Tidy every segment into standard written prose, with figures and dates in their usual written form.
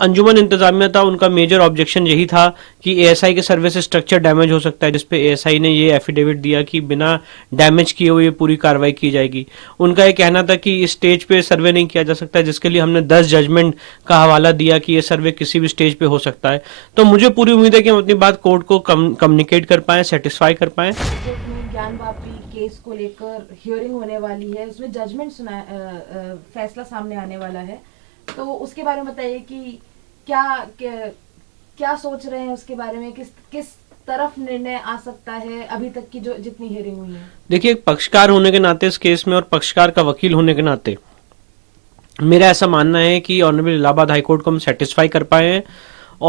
अंजुमन इंतजामिया था, उनका मेजर ऑब्जेक्शन यही था कि एएसआई के सर्वे से स्ट्रक्चर डैमेज हो सकता है, जिसपे एएसआई ने ये एफिडेविट दिया कि बिना डैमेज किए हुए पूरी कार्रवाई की जाएगी। उनका ये कहना था कि इस स्टेज पे सर्वे नहीं किया जा सकता, जिसके लिए हमने 10 जजमेंट का हवाला दिया कि ये सर्वे किसी भी स्टेज पे हो सकता है। तो मुझे पूरी उम्मीद है कि हम अपनी बात कोर्ट को कम्युनिकेट कर पाए, सेटिस्फाई कर पाए। कोर्ट में ज्ञान वापी केस को लेकर हियरिंग होने वाली है, उसमें जजमेंट फैसला सामने आने वाला है, तो उसके बारे में बताइए कि क्या क्या, क्या सोच रहे हैं उसके बारे में, किस किस तरफ निर्णय आ सकता है अभी तक की जो जितनी हियरिंग हुई है। देखिए, एक पक्षकार होने के नाते इस केस में और पक्षकार का वकील होने के नाते मेरा ऐसा मानना है कि ऑनरेबल इलाहाबाद हाईकोर्ट को हम सेटिस्फाई कर पाए हैं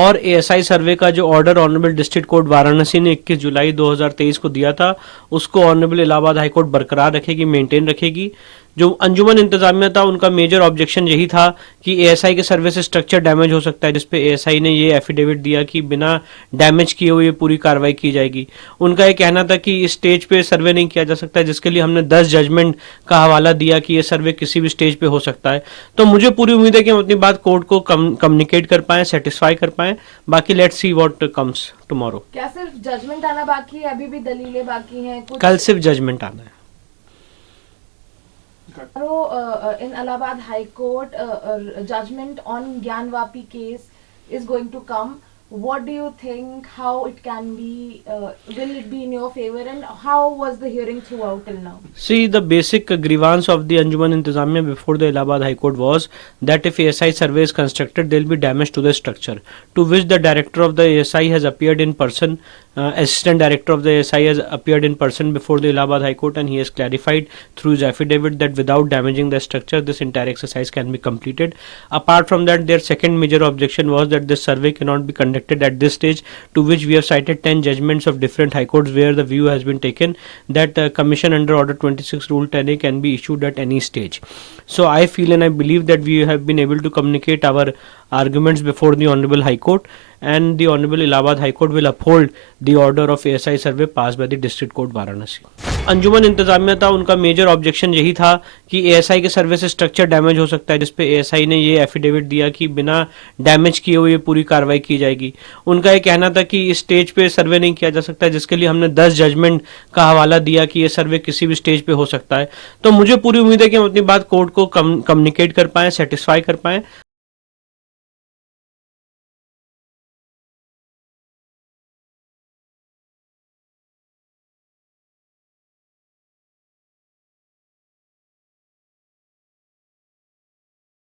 और एएसआई सर्वे का जो order honourable district court Varanasi ने 21 जुलाई 2023 को दिया था, उसको ऑनरेबल इलाहाबाद हाईकोर्ट बरकरार रखेगी, मेंटेन रखेगी। जो अंजुमन इंतजामिया था, उनका मेजर ऑब्जेक्शन यही था कि एएसआई के सर्वे से स्ट्रक्चर डैमेज हो सकता है, जिसपे एएसआई ने ये एफिडेविट दिया कि बिना डैमेज किए हुए पूरी कार्रवाई की जाएगी। उनका ये कहना था कि इस स्टेज पे सर्वे नहीं किया जा सकता, जिसके लिए हमने 10 जजमेंट का हवाला दिया कि ये सर्वे किसी भी स्टेज पे हो सकता है। तो मुझे पूरी उम्मीद है कि हम अपनी बात कोर्ट को कम्युनिकेट कर पाए, सेटिस्फाई कर पाए। बाकी let's see what comes tomorrow. क्या सिर्फ जजमेंट आना बाकी है, अभी भी दलीलें बाकी हैं कुछ? कल सिर्फ जजमेंट आना है। In Allahabad High Court, judgment on Gyanvapi case is going to come. What do you think? How it can be? Will it be in your favor? And how was the hearing throughout till now? See, the basic grievance of the Anjuman Intizamiya before the Allahabad High Court was that if ASI survey is constructed, there will be damage to the structure. To which the director of the ASI has appeared in person, assistant director of the ASI has appeared in person before the Allahabad High Court, and he has clarified through his affidavit that without damaging the structure, this entire exercise can be completed. Apart from that, their second major objection was that this survey cannot be conducted at this stage, to which we have cited 10 judgments of different high courts where the view has been taken that commission under order 26 rule 10A can be issued at any stage. So I feel and I believe that we have been able to communicate our arguments before the Honorable High Court, and the Honorable Allahabad High Court will uphold the order of ASI survey passed by the District Court Varanasi. अंजुमन इंतजामिया था, उनका major objection यही था कि ASI के सर्वे से structure damage हो सकता है, जिसपे एएसआई ने ये एफिडेविट दिया कि बिना डैमेज किए हुए पूरी कार्रवाई की जाएगी। उनका ये कहना था कि इस स्टेज पे सर्वे नहीं किया जा सकता, जिसके लिए हमने 10 जजमेंट का हवाला दिया कि ये सर्वे किसी भी स्टेज पे हो सकता है। तो मुझे पूरी उम्मीद है कि हम अपनी बात कोर्ट को कम्युनिकेट कर पाए, सेटिस्फाई कर पाए।